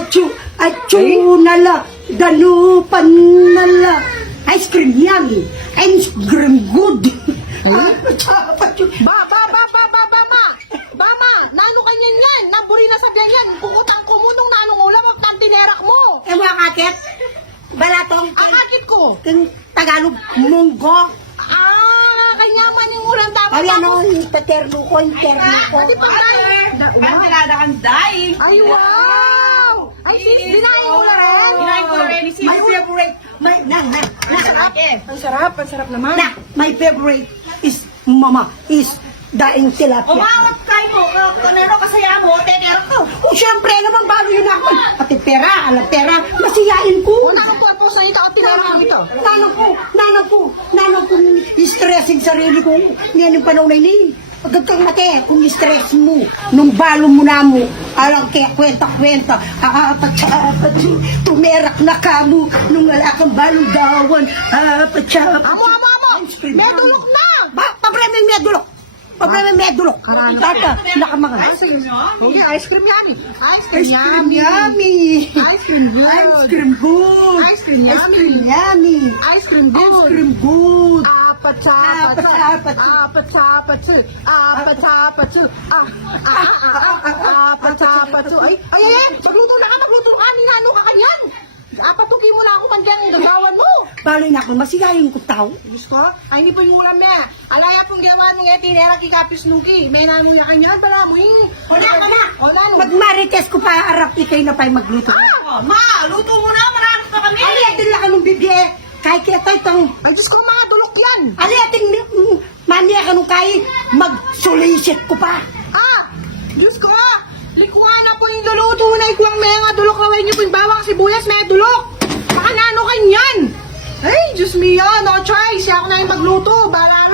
Achu nala, danupan nala. Ice cream yummy. Ice cream good. Bama, nano kanyan yan? Naburi na sa ganyan. Kukutang ko mo nung nanong ulam at nang tinerak mo. Eh mga kakit, balatong Ang akit ko. kung Tagalog, munggo. Kanya man yung ulam dapat. Ayan o, yung paterno ko, yung terno ko. Di pa Mantilada kang daing. Ay, wow! Ay, sis, dinahin mo na rin. Dinahin ko na rin. My favorite, Ang sarap naman. my favorite is, mama, is daing tilapia. Umawat kayo mo. Kanero kasaya mo. Tetero ko. O, syempre naman, bago yun ako. Pati pera, alam pera, masiyain ko. Una kang purpose na ito at tinamang ito. Nanong ko, stressing sarili ko. Ngayon yung panahon na ini. Agad kang mate, kung stress mo, nung balo mo na mo, alang kaya kwenta-kwenta, tumerak na kamo, nung wala kang balugawan, Amo! May dulok na! Pabreme yung medulok! Pabreme yung medulok! Tata, nakamanga. Okay, ice cream yummy. Ice cream yummy! Ice cream good. Ice cream good! Ice cream Ice yummy. cream yummy! Ice cream Ice good. cream good! Apat. Ay, magluto na ka, nino ka kanyan. Apatuki mo na ako kanyan, gagawan mo. Baloy na ako, masigayin ko tao. Diyos ko, ay hindi po yung ulam niya. Alaya pong gawa mong etinera kikapis nugi. May namu niya kanyan, pala mo yung... Wala ka na! Wala no. Magmarites ko pa harap ikay na pa'y magluto. Ma, luto mo na. Marami pa kami. Ali, atin lang ka nung bibye. Kahit kita itong... Ay, Diyos ko, mga dulok yan. Ali, atin maniya ka nung kahit mag-solicit ko pa. Diyos ko, likuhan na po yung luluto na ikuang may nga dulok raway niyo po yung bawang sibuyas, may dulok. Baka nano kanyan. Ay, Diyos mio, no choice. Ako na yung magluto. Bala